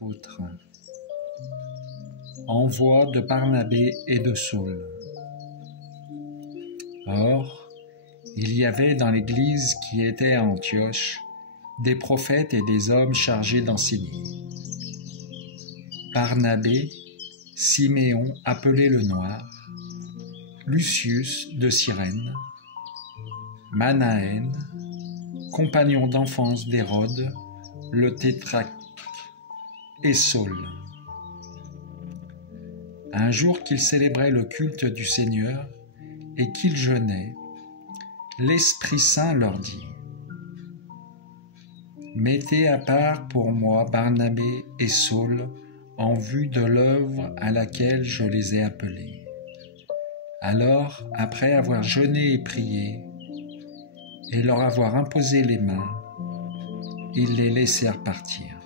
Apôtres. Envoi de Barnabé et de Saul. Or, il y avait dans l'Église qui était à Antioche des prophètes et des hommes chargés d'enseigner. Barnabé, Siméon appelé le Noir, Lucius de Cyrène, Manaën, compagnon d'enfance d'Hérode, le tétrarque, et Saul. Un jour qu'ils célébraient le culte du Seigneur et qu'ils jeûnaient, l'Esprit Saint leur dit : « Mettez à part pour moi Barnabé et Saul en vue de l'œuvre à laquelle je les ai appelés. » Alors, après avoir jeûné et prié, et leur avoir imposé les mains, ils les laissèrent partir.